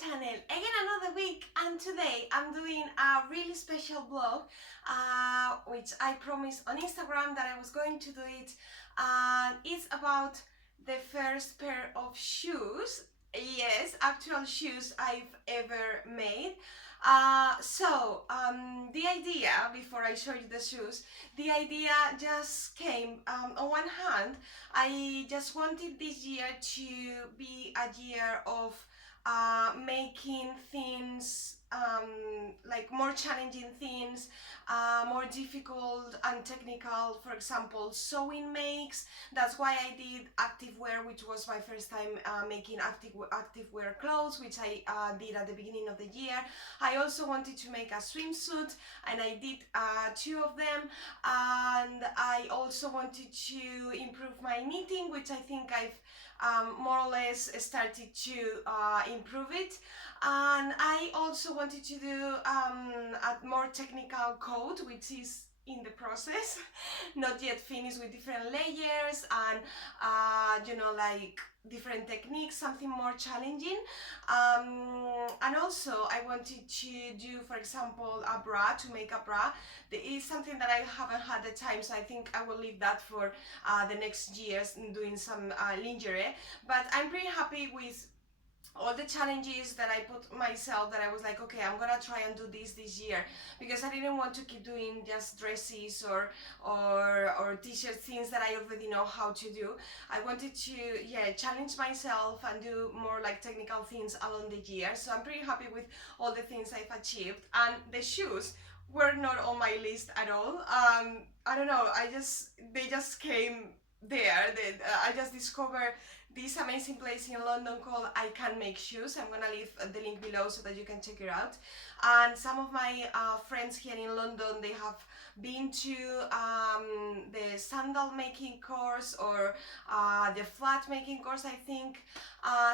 channel again another week, and today I'm doing a really special vlog which I promised on Instagram that I was going to do it, and it's about the first pair of shoes. Yes, actual shoes I've ever made. The idea, before I show you the shoes, the idea just came, on one hand, I just wanted this year to be a year of making things, like more challenging things, more difficult and technical. For example, sewing makes. That's why I did activewear, which was my first time making activewear clothes, which I did at the beginning of the year. I also wanted to make a swimsuit, and I did two of them. And I also wanted to improve my knitting, which I think I've more or less started to improve it. And I also wanted to do a more technical coat, which is in the process, not yet finished, with different layers and like different techniques, something more challenging. And also I wanted to do, for example, a bra, to make a bra. There is something that I haven't had the time, so I think I will leave that for the next years, doing some lingerie. But I'm pretty happy with all the challenges that I put myself, that I was like, okay, I'm gonna try and do this year, because I didn't want to keep doing just dresses or t-shirt things that I already know how to do. I wanted to challenge myself and do more like technical things along the year. So I'm pretty happy with all the things I've achieved, and the shoes were not on my list at all. I don't know, they just came there. I just discovered this amazing place in London called I Can Make Shoes. I'm gonna leave the link below so that you can check it out. And some of my friends here in London, they have been to the sandal making course, or the flat making course, I think.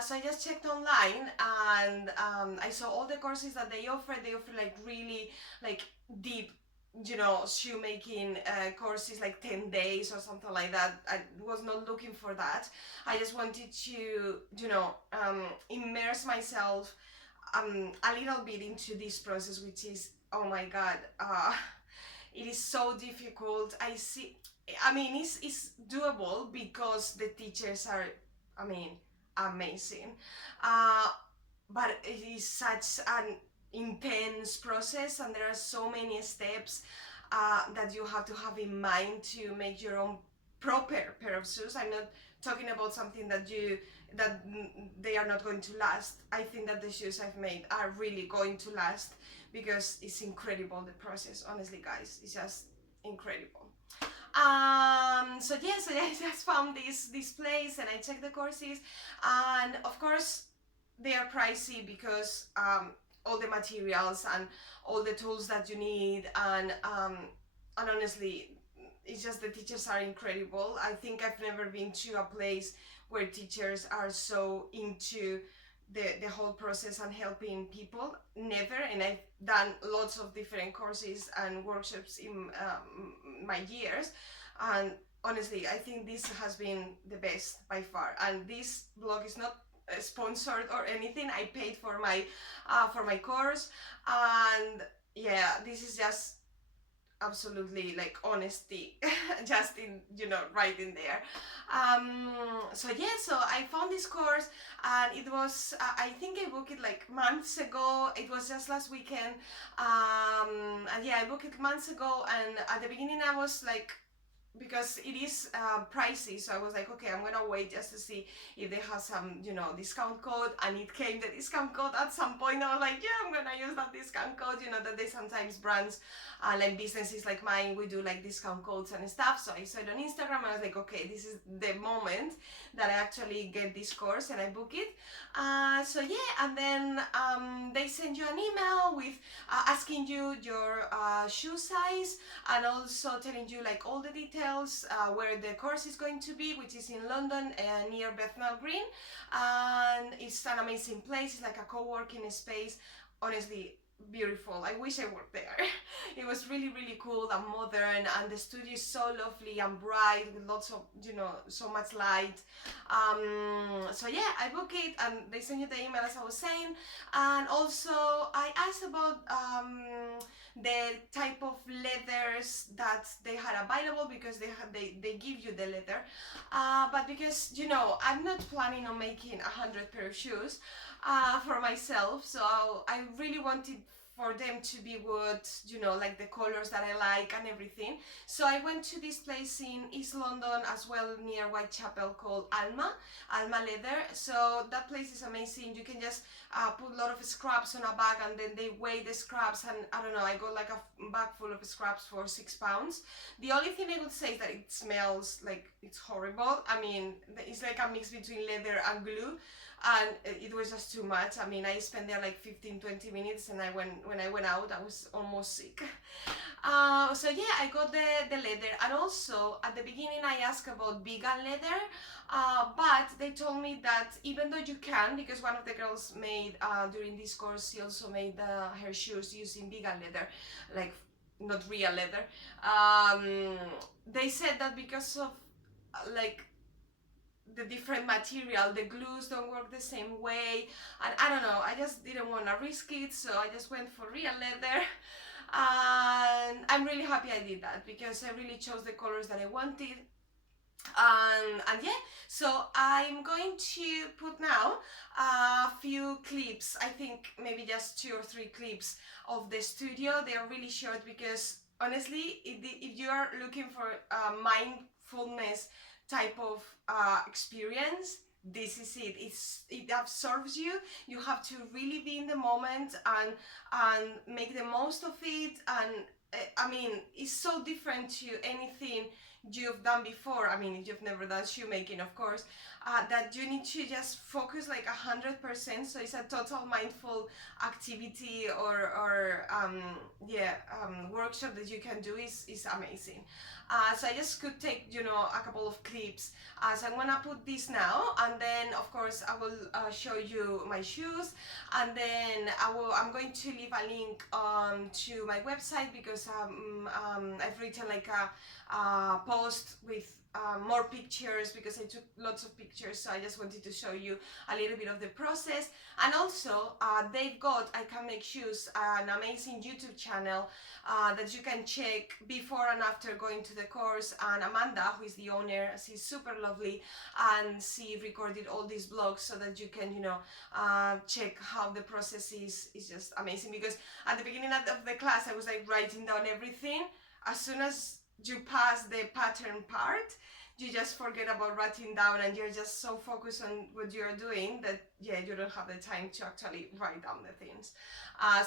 So I just checked online, and I saw all the courses that they offer. They offer like really like deep, shoemaking courses, like 10 days or something like that. I was not looking for that. I just wanted to, immerse myself a little bit into this process, which is, oh my god, it is so difficult. It's doable because the teachers are, amazing. But it is such an intense process, and there are so many steps that you have to have in mind to make your own proper pair of shoes. I'm not talking about something that they are not going to last. I think that the shoes I've made are really going to last, because it's incredible, the process. Honestly, guys, it's just incredible. So I just found this place, and I checked the courses, and of course they are pricey, because all the materials and all the tools that you need, and honestly, it's just, the teachers are incredible. I think I've never been to a place where teachers are so into the whole process and helping people. Never. And I've done lots of different courses and workshops in my years, and honestly, I think this has been the best by far. And this vlog is not sponsored or anything. I paid for my course, and yeah, this is just absolutely like honesty just in, right in there. So I found this course, and it was I think I booked it like months ago. It was just last weekend, and I booked it months ago. And at the beginning I was like, because it is pricey, so I was like, okay, I'm gonna wait just to see if they have some, discount code. And it came, the discount code, at some point. I was like, yeah, I'm gonna use that discount code. That they sometimes, brands like businesses like mine, we do like discount codes and stuff. So I saw it on Instagram, and I was like, okay, this is the moment that I actually get this course, and I book it. And then they send you an email with asking you your shoe size, and also telling you like all the details, where the course is going to be, which is in London, near Bethnal Green. And it's an amazing place. It's like a co-working space. Honestly, beautiful. I wish I worked there. It was really, really cool and modern, and the studio is so lovely and bright with lots of, so much light. So yeah, I booked it and they sent you the email as I was saying. And also I asked about the type of leathers that they had available, because they give you the leather. But because, I'm not planning on making 100 pair of shoes for myself, so I really wanted for them to be what, like the colors that I like and everything. So I went to this place in East London as well, near Whitechapel, called Alma Leather. So that place is amazing. You can just put a lot of scraps on a bag, and then they weigh the scraps, and I don't know, I got like a bag full of scraps for £6. The only thing I would say is that it smells like it's horrible. I mean, it's like a mix between leather and glue, and it was just too much. I mean, I spent there like 15-20 minutes, and when I went out I was almost sick. So yeah, I got the leather. And also at the beginning I asked about vegan leather, but they told me that even though you can, because one of the girls made during this course, she also made her shoes using vegan leather, like not real leather. They said that because of like the different material, the glues don't work the same way, and I don't know, I just didn't want to risk it, so I just went for real leather. And I'm really happy I did that, because I really chose the colors that I wanted. And yeah, so I'm going to put now a few clips, I think maybe just 2 or 3 clips of the studio. They are really short, because honestly, if you are looking for mindfulness type of experience, this is it. It absorbs you. You have to really be in the moment and make the most of it. And I mean, it's so different to anything you've done before. I mean, if you've never done shoemaking, of course, that you need to just focus like 100%. So it's a total mindful activity or workshop that you can do is amazing. So I just could take, a couple of clips. So I'm gonna put this now, and then of course I will show you my shoes, and then I'm going to leave a link to my website, because I've written like a post with more pictures, because I took lots of pictures, so I just wanted to show you a little bit of the process. And also they've got I Can Make Shoes, an amazing YouTube channel that you can check before and after going to the course. And Amanda, who is the owner, she's super lovely, and she recorded all these vlogs so that you can check how the process is just amazing. Because at the beginning of the class I was like writing down everything. As soon as you pass the pattern part, you just forget about writing down, and you're just so focused on what you're doing that you don't have the time to actually write down the things.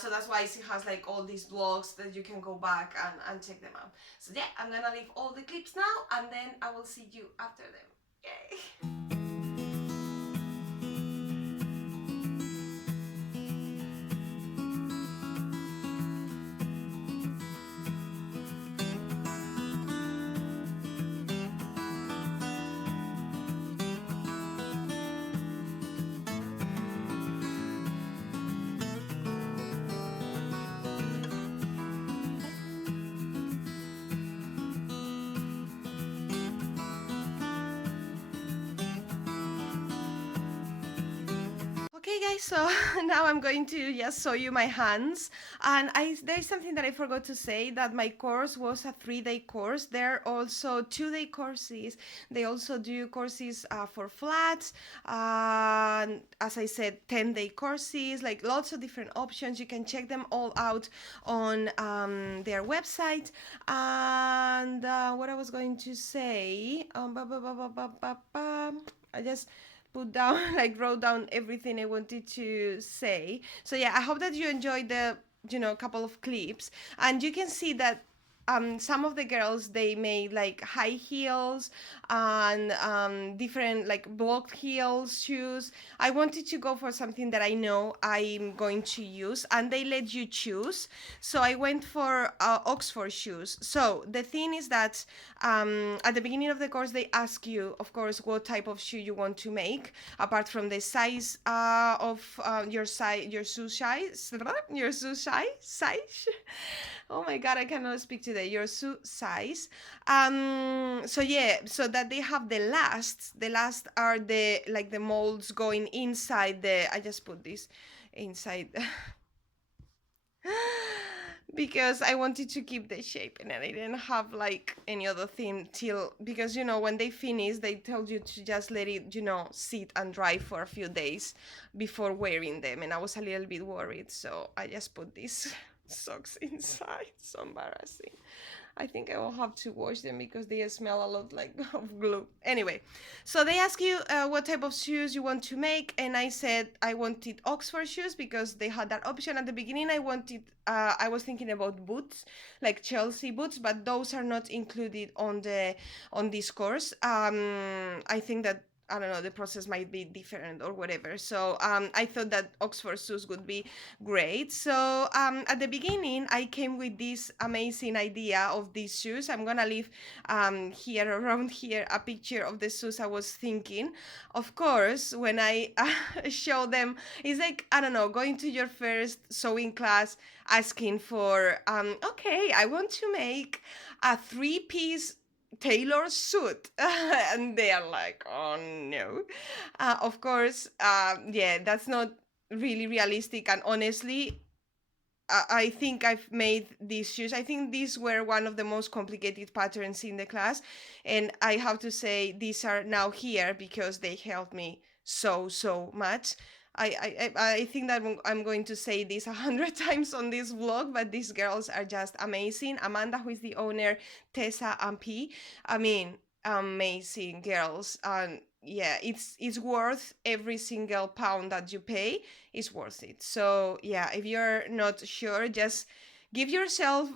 So that's why she has like all these blogs that you can go back and check them out. So yeah, I'm gonna leave all the clips now, and then I will see you after them. Yay! Okay guys, so now I'm going to just show you my hands. And there's something that I forgot to say, that my course was a 3-day course. There are also 2-day courses. They also do courses for flats, as I said, 10-day courses, like lots of different options. You can check them all out on their website. And what I was going to say, I just put down, like wrote down everything I wanted to say. So yeah, I hope that you enjoyed the couple of clips, and you can see that some of the girls, they made like high heels and different like blocked heels shoes. I wanted to go for something that I know I'm going to use, and they let you choose. So I went for Oxford shoes. So the thing is that at the beginning of the course, they ask you, of course, what type of shoe you want to make, apart from the size of your size, your shoe size, your shoe size. Oh my god, I cannot speak today. Your shoe size. So yeah, so that they have the last. The last are the like the molds going inside the. I just put this inside. Because I wanted to keep the shape and I didn't have like any other thing till, because you know when they finish they tell you to just let it, you know, sit and dry for a few days before wearing them, and I was a little bit worried, so I just put these socks inside. So embarrassing. I think I will have to wash them because they smell a lot like of glue. Anyway, so they ask you what type of shoes you want to make, and I said I wanted Oxford shoes because they had that option at the beginning. I was thinking about boots, like Chelsea boots, but those are not included on this course. I think that, I don't know, the process might be different or whatever. So I thought that Oxford shoes would be great. So at the beginning, I came with this amazing idea of these shoes. I'm gonna leave here, around here, a picture of the shoes I was thinking. Of course, when I show them, it's like, I don't know, going to your first sewing class, asking for, okay, I want to make a 3-piece tailor suit. And they are like, oh no. Of course, yeah, that's not really realistic, and honestly, I think I've made these shoes. I think these were one of the most complicated patterns in the class, and I have to say these are now here because they helped me so much. I think that I'm going to say this 100 times on this vlog, but these girls are just amazing. Amanda, who is the owner, Tessa and P. I mean, amazing girls, and yeah, it's worth every single pound that you pay. Is worth it. So yeah, if you're not sure, just give yourself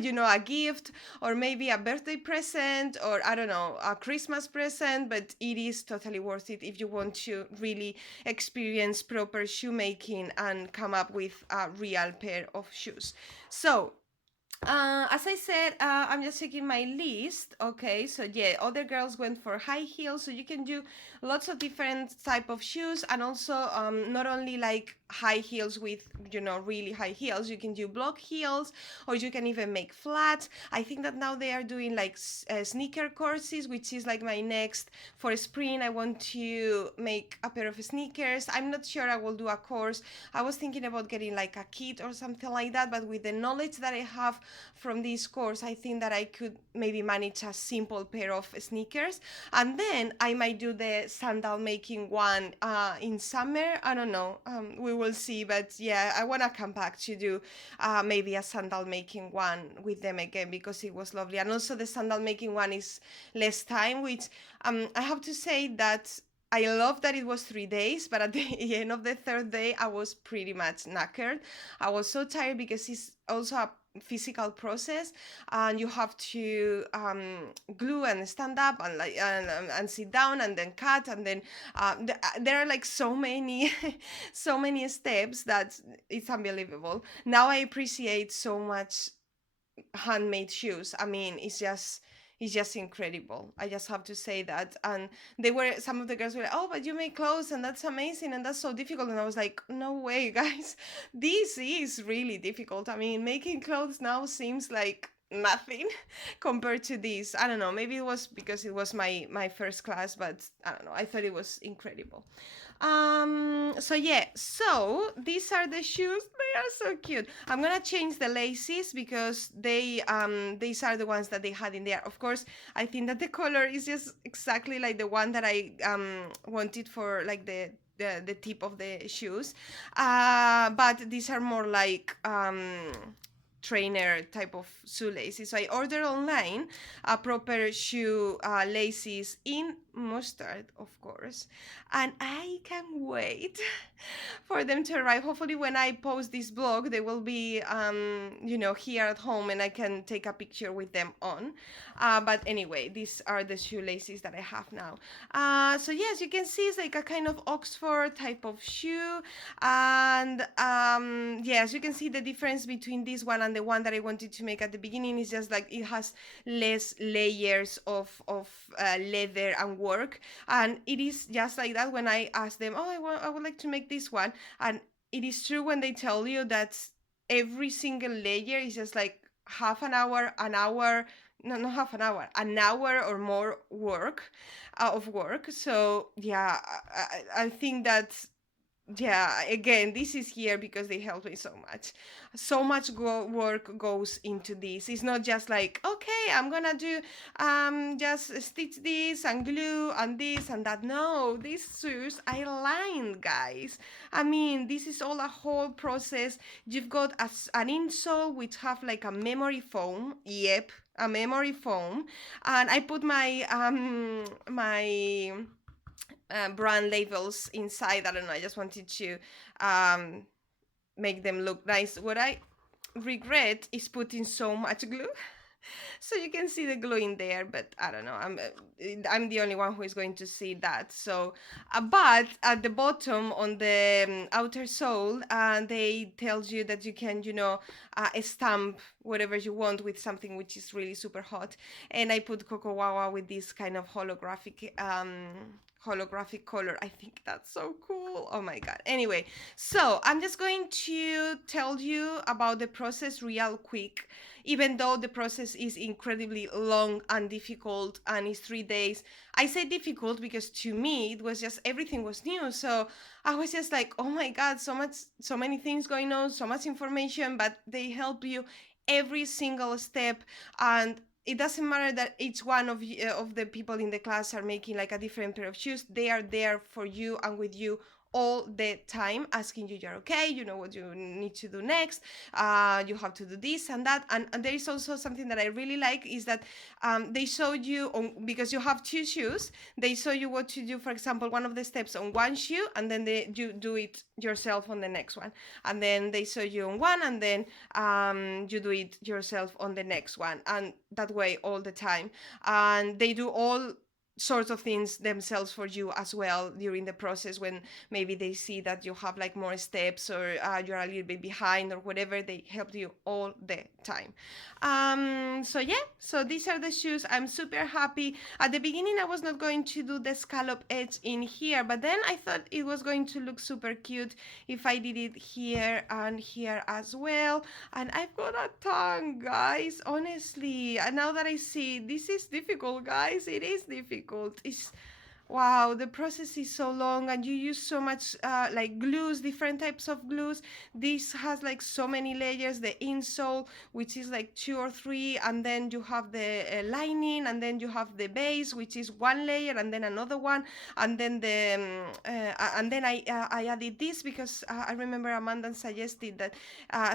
you know, a gift, or maybe a birthday present, or I don't know, a Christmas present, but it is totally worth it if you want to really experience proper shoemaking and come up with a real pair of shoes. So as I said, I'm just checking my list. Okay, so yeah, other girls went for high heels, so you can do lots of different type of shoes, and also not only like high heels with, you know, really high heels. You can do block heels, or you can even make flats. I think that now they are doing like sneaker courses, which is like my next for spring. I want to make a pair of sneakers. I'm not sure I will do a course. I was thinking about getting like a kit or something like that, but with the knowledge that I have from this course, I think that I could maybe manage a simple pair of sneakers, and then I might do the sandal making one in summer. I don't know, we will see, but yeah, I want to come back to do maybe a sandal making one with them again, because it was lovely. And also the sandal making one is less time, which I have to say that I love that it was 3 days, but at the end of the third day, I was pretty much knackered. I was so tired because it's also a physical process, and you have to glue and stand up and like and sit down and then cut, and then there are like so many so many steps that it's unbelievable. Now I appreciate so much handmade shoes. I mean, it's just incredible. I just have to say that. And they were, some of the girls were like, oh, but you make clothes and that's amazing and that's so difficult. And I was like, no way, guys, this is really difficult. I mean, making clothes now seems like nothing compared to this. I don't know, maybe it was because it was my first class, but I don't know, I thought it was incredible. So yeah, so these are the shoes. They are so cute. I'm gonna change the laces because these are the ones that they had in there. Of course, I think that the color is just exactly like the one that I wanted for like the tip of the shoes, but these are more like trainer type of shoelaces. So I ordered online a proper shoe laces in mustard, of course, and I can't wait for them to arrive. Hopefully when I post this blog, they will be here at home and I can take a picture with them on. But anyway, these are the shoelaces that I have now. So yes, you can see it's like a kind of Oxford type of shoe, and yes, you can see the difference between this one and the one that I wanted to make at the beginning is just like it has less layers of leather and work, and it is just like that. When I asked them, oh, I would like to make this one, and it is true when they tell you that every single layer is just like half an hour, no, not half an hour or more work of work. So yeah, I think that, yeah, again, this is here because they helped me so much. So much work goes into this. It's not just like, okay, I'm gonna do just stitch this and glue and this and that. No, these shoes I lined, guys. I mean, this is all a whole process. You've got an insole which have like a memory foam. Yep, a memory foam. And I put my brand labels inside. I don't know, I just wanted to make them look nice. What I regret is putting so much glue. So you can see the glue in there, but I don't know, I'm the only one who is going to see that. So but at the bottom on the outer sole, they tells you that you can stamp whatever you want with something which is really super hot. And I put CocoWawa with this kind of holographic color. I think that's so cool. Oh my god. Anyway, so I'm just going to tell you about the process real quick, even though the process is incredibly long and difficult and it's 3 days. I say difficult because to me it was just everything was new. So I was just like, oh my god, so many things going on, so much information, but they help you every single step. And it doesn't matter that each one of the people in the class are making like a different pair of shoes. They are there for you and with you all the time, asking you, you're okay, you know what you need to do next, you have to do this and that. And there is also something that I really like is that they show you, because you have 2 shoes, they show you what to do, for example, one of the steps on one shoe, and then you do it yourself on the next one, and then they show you on one, and then you do it yourself on the next one, and that way all the time. And they do all sorts of things themselves for you as well during the process. When maybe they see that you have like more steps, or you're a little bit behind or whatever, they help you all the time. So yeah, so these are the shoes. I'm super happy. At the beginning I was not going to do the scallop edge in here, but then I thought it was going to look super cute if I did it here and here as well. And I've got a tongue, guys, honestly. And now that I see, this is difficult, guys. It is difficult. It's wow, the process is so long, and you use so much like glues, different types of glues. This has like so many layers. The insole, which is like 2 or 3, and then you have the lining, and then you have the base, which is 1 layer, and then another one, and then I added this because I remember Amanda suggested that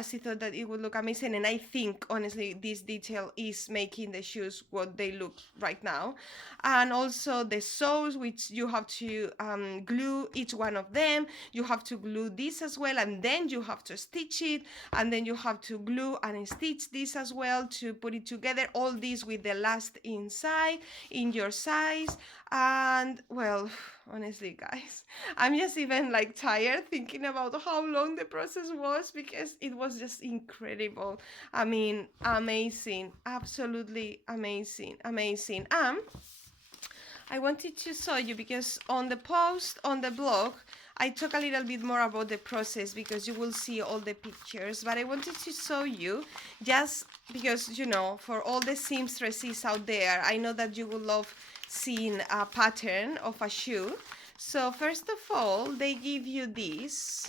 she thought that it would look amazing, and I think honestly this detail is making the shoes what they look right now. And also the soles, which you have to glue each one of them. You have to glue this as well, and then you have to stitch it, and then you have to glue and stitch this as well to put it together. All this with the last inside in your size. And well, honestly, guys, I'm just even like tired thinking about how long the process was, because it was just incredible. I mean, amazing, absolutely amazing. I wanted to show you, because on the post on the blog I talk a little bit more about the process, because you will see all the pictures, but I wanted to show you just because, you know, for all the seamstresses out there, I know that you will love seeing a pattern of a shoe. So first of all, they give you this.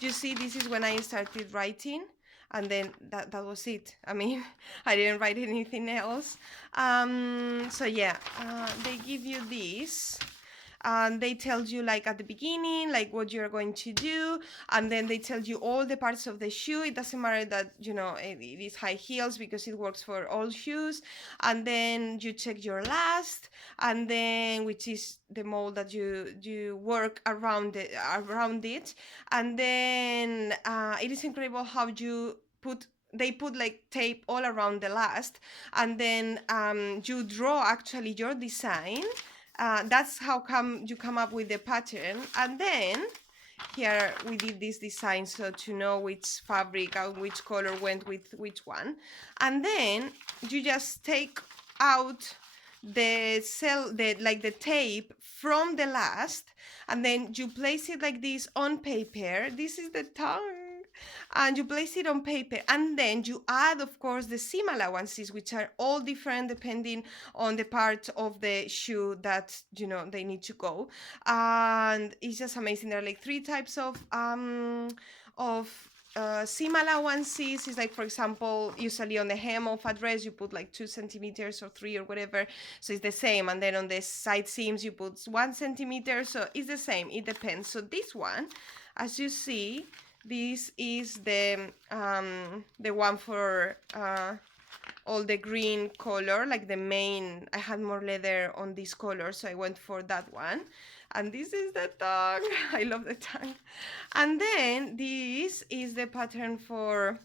You see, this is when I started writing, and then that was it. I mean, I didn't write anything else. So yeah, they give you this. and they tell you like at the beginning like what you're going to do, and then they tell you all the parts of the shoe. It doesn't matter that it is high heels because it works for all shoes. And then you check your last, and then which is the mold that you work around it. And then it is incredible how they put like tape all around the last, and then you draw actually your design. That's how you come up with the pattern. And then here we did this design so to know which fabric and which color went with which one. And then you just take out the tape from the last, and then you place it like this on paper. This is the tongue. And you place it on paper, and then you add, of course, the seam allowances, which are all different depending on the part of the shoe that they need to go. And it's just amazing. There are like 3 types of seam allowances. Is like, for example, usually on the hem of a dress you put like 2 centimeters or 3 or whatever, so it's the same. And then on the side seams you put 1 centimeter, so it's the same. It depends. So this one, as you see, this is the one for all the green color, like the main. I had more leather on this color, so I went for that one. And this is the tongue. I love the tongue. And then this is the pattern for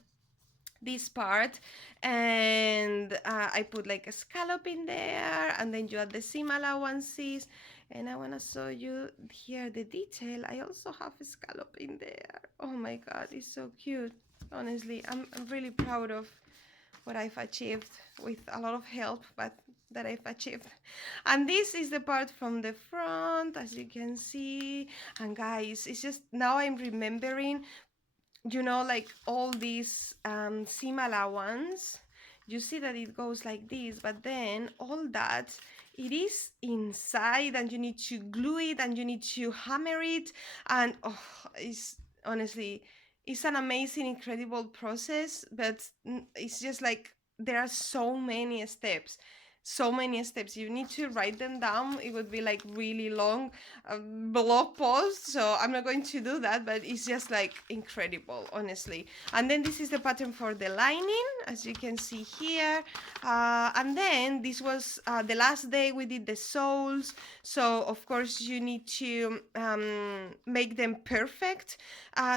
this part, and I put like a scallop in there, and then you add the seam allowances. And I want to show you here the detail. I also have a scallop in there. Oh my god, it's so cute. Honestly, I'm really proud of what I've achieved with a lot of help, but that I've achieved. And this is the part from the front, as you can see. And guys, it's just now I'm remembering, like all these seam allowance. You see that it goes like this, but then all that, it is inside, and you need to glue it, and you need to hammer it. And it's honestly, it's an amazing, incredible process. But it's just like there are so many steps. You need to write them down. It would be like really long blog post, so I'm not going to do that, but it's just like incredible, honestly. And then this is the pattern for the lining, as you can see here. And then this was the last day we did the soles, so of course you need to make them perfect.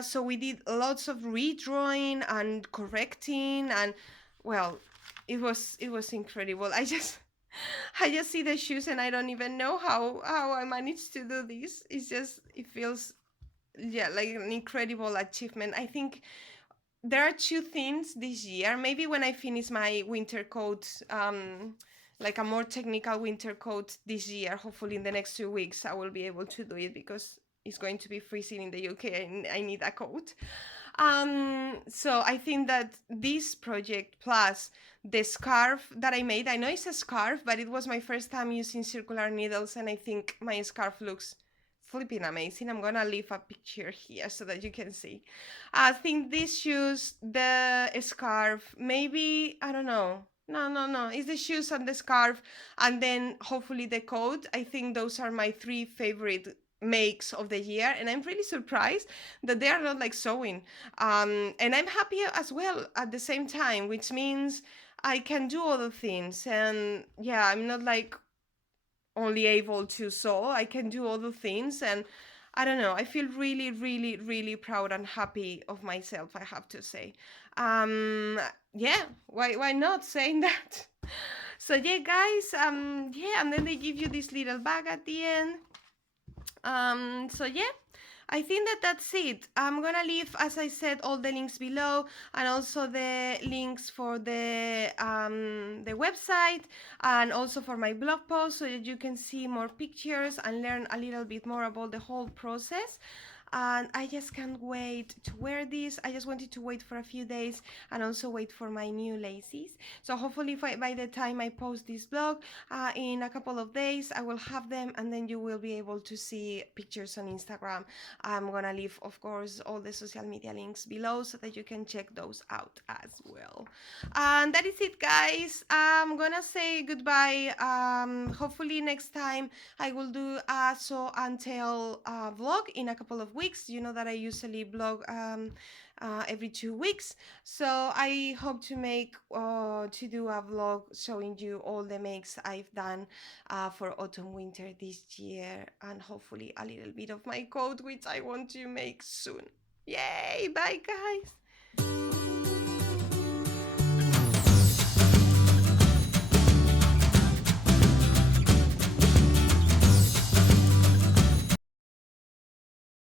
So we did lots of redrawing and correcting, and well, it was incredible. I just see the shoes and I don't even know how I managed to do this. It feels like an incredible achievement. I think there are 2 things this year. Maybe when I finish my winter coat, like a more technical winter coat this year, hopefully in the next 2 weeks I will be able to do it, because it's going to be freezing in the UK and I need a coat. So I think that this project plus the scarf that I made, I know it's a scarf, but it was my first time using circular needles, and I think my scarf looks flipping amazing. I'm gonna leave a picture here so that you can see. I think these shoes, the scarf, maybe, I don't know. No. It's the shoes and the scarf, and then hopefully the coat. I think those are my 3 favorite makes of the year, and I'm really surprised that they are not like sewing. And I'm happy as well at the same time, which means I can do other things. And yeah, I'm not like only able to sew. I can do other things, and I don't know, I feel really, really, really proud and happy of myself, I have to say. Yeah, why not saying that? So yeah, guys, yeah, and then they give you this little bag at the end. So yeah, I think that's it. I'm gonna leave, as I said, all the links below, and also the links for the website, and also for my blog post, so that you can see more pictures and learn a little bit more about the whole process. and I just can't wait to wear this. I just wanted to wait for a few days and also wait for my new laces. So hopefully by the time I post this vlog in a couple of days, I will have them, and then you will be able to see pictures on Instagram. I'm gonna leave, of course, all the social media links below so that you can check those out as well. And that is it, guys. I'm gonna say goodbye. Hopefully next time I will do a show and tell vlog in a couple of weeks. You know that I usually vlog every 2 weeks, so I hope to do a vlog showing you all the makes I've done for autumn winter this year, and hopefully a little bit of my coat, which I want to make soon. Yay! Bye, guys.